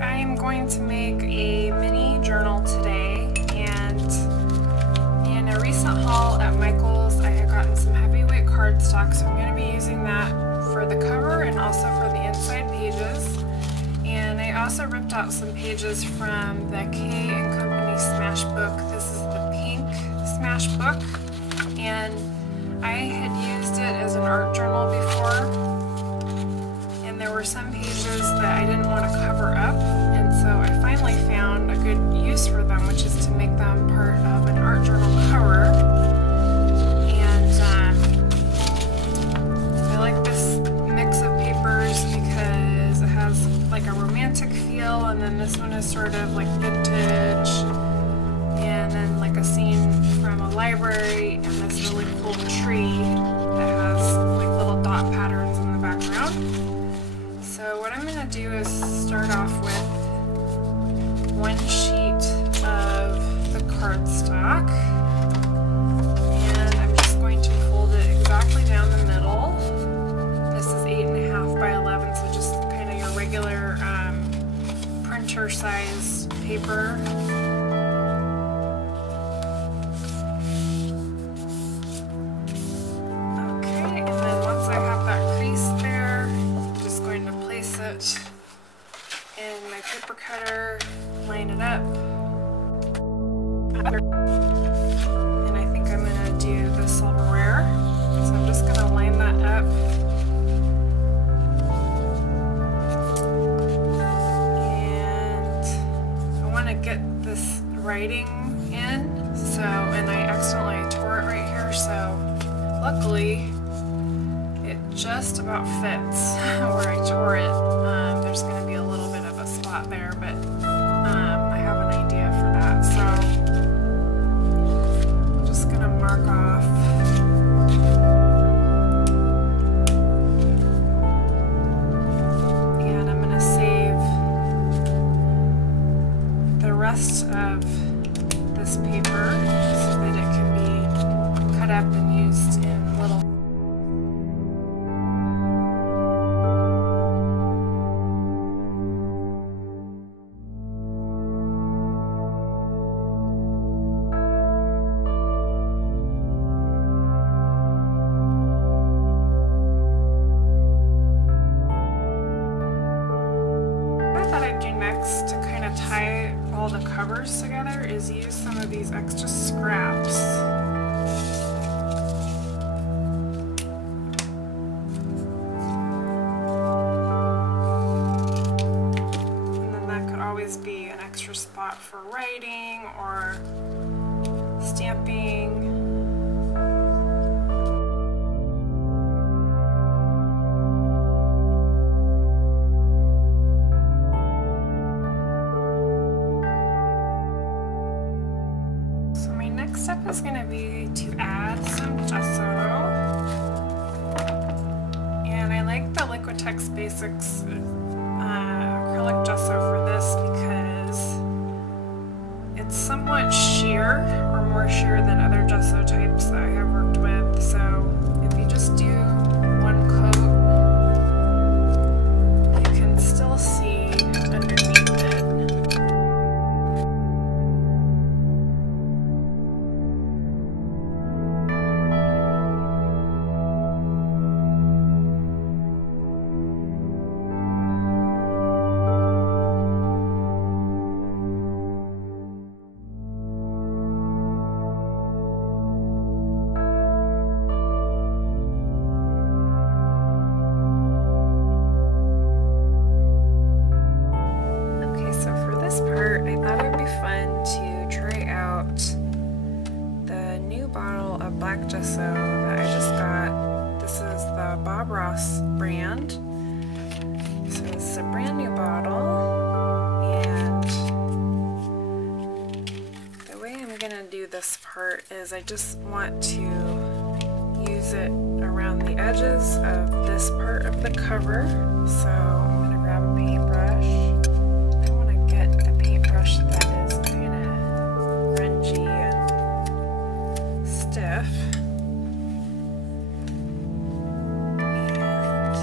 I am going to make a mini journal today, and in a recent haul at Michael's I had gotten some heavyweight cardstock, so I'm going to be using that for the cover and also for the inside pages. And I also ripped out some pages from the K & Company Smash Book. This is the pink Smash Book, and I had used it as an art journal before. There were some pages that I didn't want to cover up, and so I finally found a good use for them, which is to make them part of an art journal cover. And I like this mix of papers because it has like a romantic feel, and then this one is sort of like vintage, and then like a scene from a library, and this really cool tree that has like little dot patterns in the background. So what I'm going to do is start off with one sheet of the cardstock, and I'm just going to fold it exactly down the middle. This is 8.5 by 11, so just kind of your regular printer size paper. Okay, and then once I have that crease there, it in my paper cutter, line it up, and I think I'm going to do the silverware, so I'm just going to line that up, and I want to get this writing in, so, and I accidentally tore it right here, so luckily it just about fits where I tore it. There's going to be a little bit of a spot there, but I have an idea for that. So I'm just going to mark off and I'm going to save the rest of this paper so that it can be cut up and used in little. Next, to kind of tie all the covers together, is use some of these extra scraps. And then that could always be an extra spot for writing or stamping. Next step is going to be to add some gesso, and I like the Liquitex Basics acrylic gesso for this because it's somewhat sheer, or more sheer than other gesso types that I have worked with. So if you just do one coat, you can still see underneath it. I thought it would be fun to try out the new bottle of black gesso that I just got. This is the Bob Ross brand. So it's a brand new bottle, and the way I'm going to do this part is I just want to use it around the edges of this part of the cover. So I'm going to grab a paintbrush. That is kind of grungy and stiff, and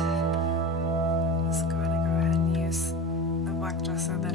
just going to go ahead and use the black gesso that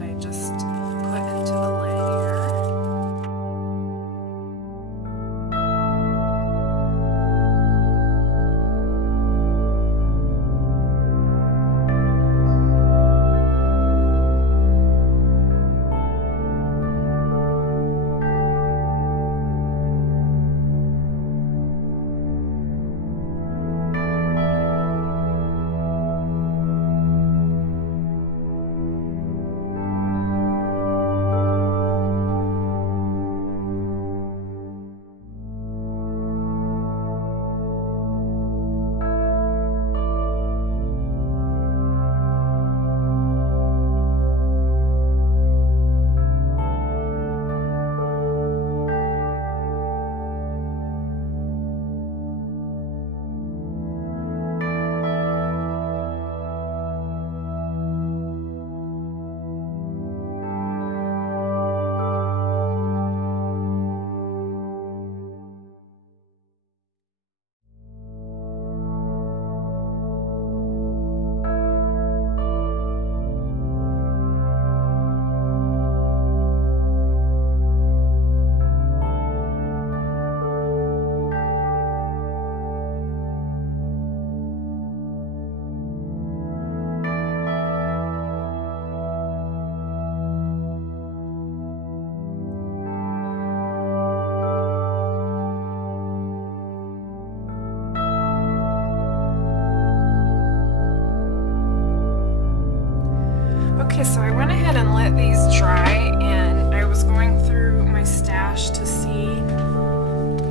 Okay, so I went ahead and let these dry, and I was going through my stash to see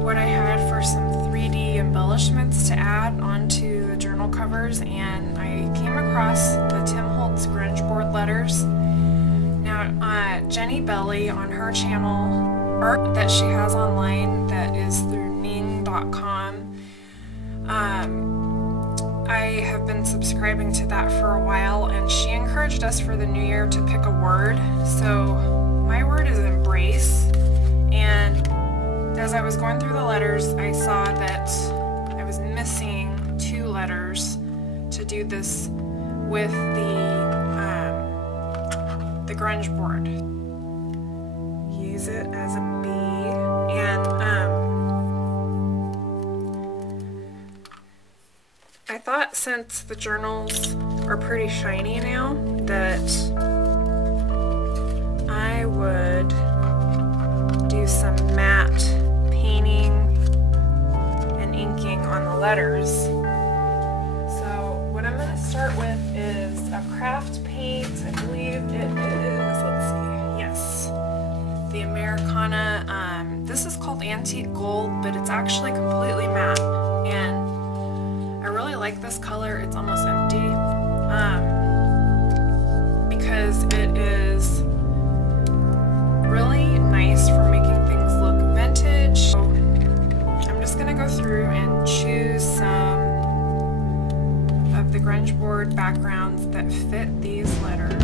what I had for some 3D embellishments to add onto the journal covers, and I came across the Tim Holtz Grunge board letters. Now, Jennibellie, on her channel, art that she has online that is through ning.com, I have been subscribing to that for a while, and she encouraged us for the new year to pick a word. So my word is embrace, and as I was going through the letters, I saw that I was missing 2 letters to do this with the grunge board. Use it as a B, and I thought since the journals are pretty shiny now that I would do some matte painting and inking on the letters. So what I'm going to start with is a craft paint. I believe it is, let's see, yes, the Americana. This is called Antique Gold, but it's actually completely matte, and I really like this color. It's almost empty because it is really nice for making things look vintage. So I'm just gonna go through and choose some of the grunge board backgrounds that fit these letters.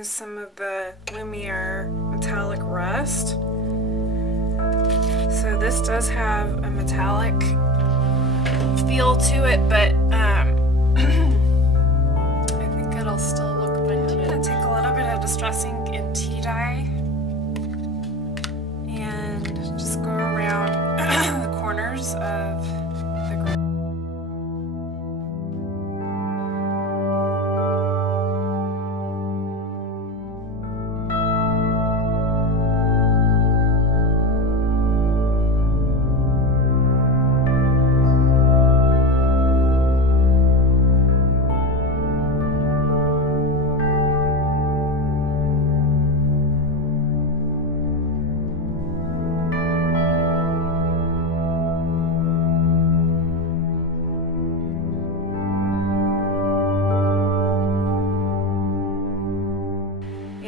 Some of the Lumiere metallic rust. So this does have a metallic feel to it, but I think it'll still look vintage. I'm going to take a little bit of Distress ink in tea dye and just go around the corners of the green.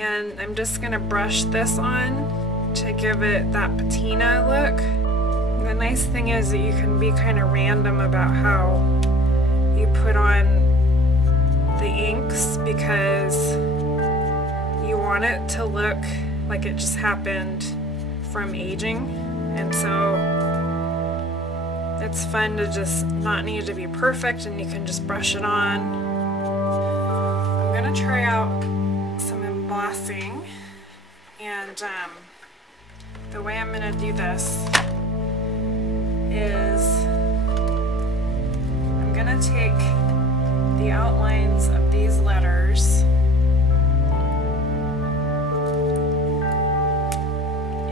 And I'm just going to brush this on to give it that patina look. The nice thing is that you can be kind of random about how you put on the inks, because you want it to look like it just happened from aging. And so it's fun to just not need to be perfect, and you can just brush it on. I'm going to try out some embossing, and the way I'm going to do this is I'm going to take the outlines of these letters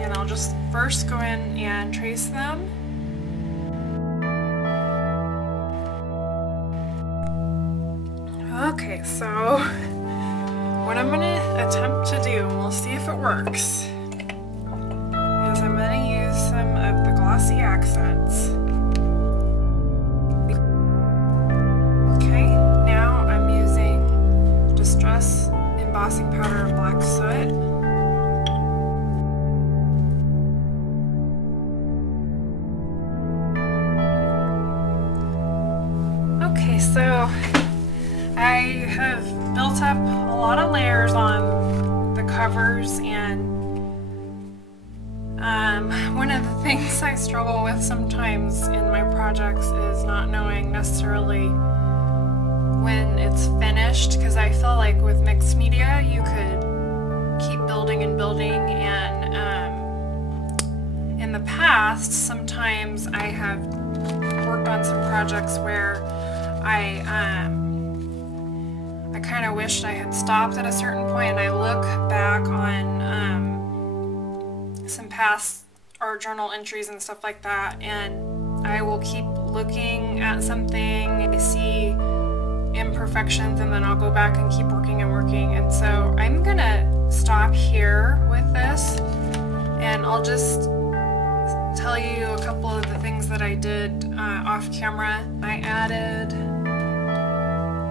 and I'll just first go in and trace them. Okay, so what I'm going to attempt to do, and we'll see if it works, is I'm going to use some of the glossy accents. Okay, now I'm using Distress embossing powder and black soot. Okay, so I have built up a lot of layers on the covers, and One of the things I struggle with sometimes in my projects is not knowing necessarily when it's finished, because I feel like with mixed media you could keep building and building, and in the past sometimes I have worked on some projects where I kind of wished I had stopped at a certain point, and I look back on some past art journal entries and stuff like that, and I will keep looking at something and I see imperfections, and then I'll go back and keep working and working. And so I'm gonna stop here with this, and I'll just tell you a couple of the things that I did off camera. I added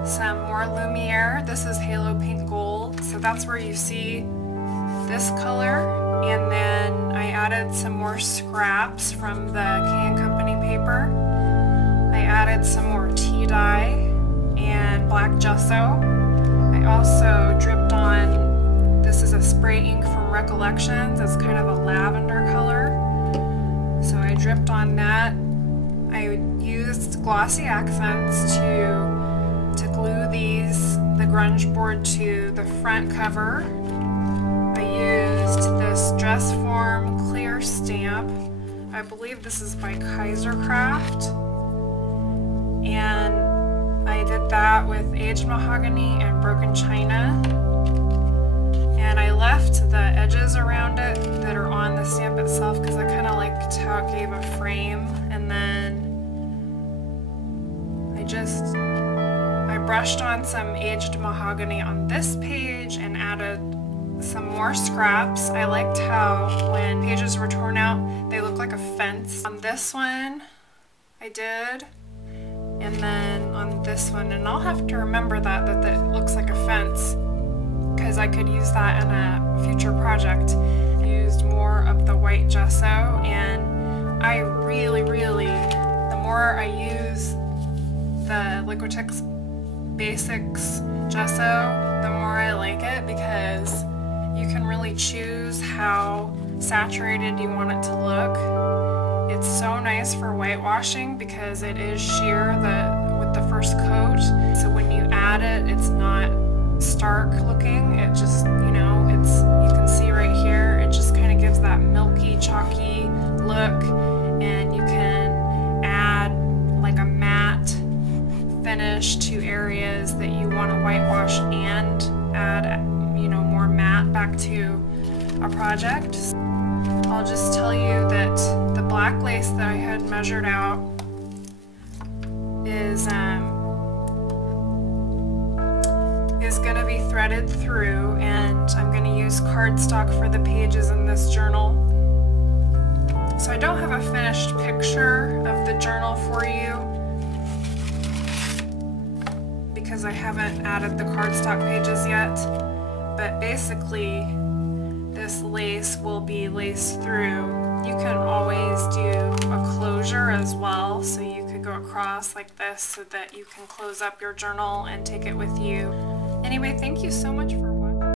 some more Lumiere. This is Halo Pink Gold, so that's where you see this color. And then I added some more scraps from the K & Company paper. I added some more tea dye and black gesso. I also dripped on, this is a spray ink from Recollections. It's kind of a lavender color. So I dripped on that. I used glossy accents to glue the grunge board to the front cover. I used this dress form clear stamp. I believe this is by Kaisercraft. And I did that with aged mahogany and broken china. And I left the edges around it that are on the stamp itself because I kind of liked how it gave a frame. And then I brushed on some aged mahogany on this page and added some more scraps. I liked how when pages were torn out, they look like a fence. On this one, I did. And then on this one, and I'll have to remember that it looks like a fence, because I could use that in a future project. I used more of the white gesso, and I really, the more I use the Liquitex Basics gesso, the more I like it, because you can really choose how saturated you want it to look. It's so nice for whitewashing because it is sheer with the first coat. So when you add it, it's not stark looking. It just, you can see right here, it just kind of gives that milky, chalky look. And you can add like a matte finish to areas that you want to whitewash and add, more matte back to a project. I'll just tell you that the black lace that I had measured out is going to be threaded through, and I'm going to use cardstock for the pages in this journal. So I don't have a finished picture of the journal for you because I haven't added the cardstock pages yet, but basically this lace will be laced through. You can always do a closure as well, so you could go across like this so that you can close up your journal and take it with you. Anyway, thank you so much for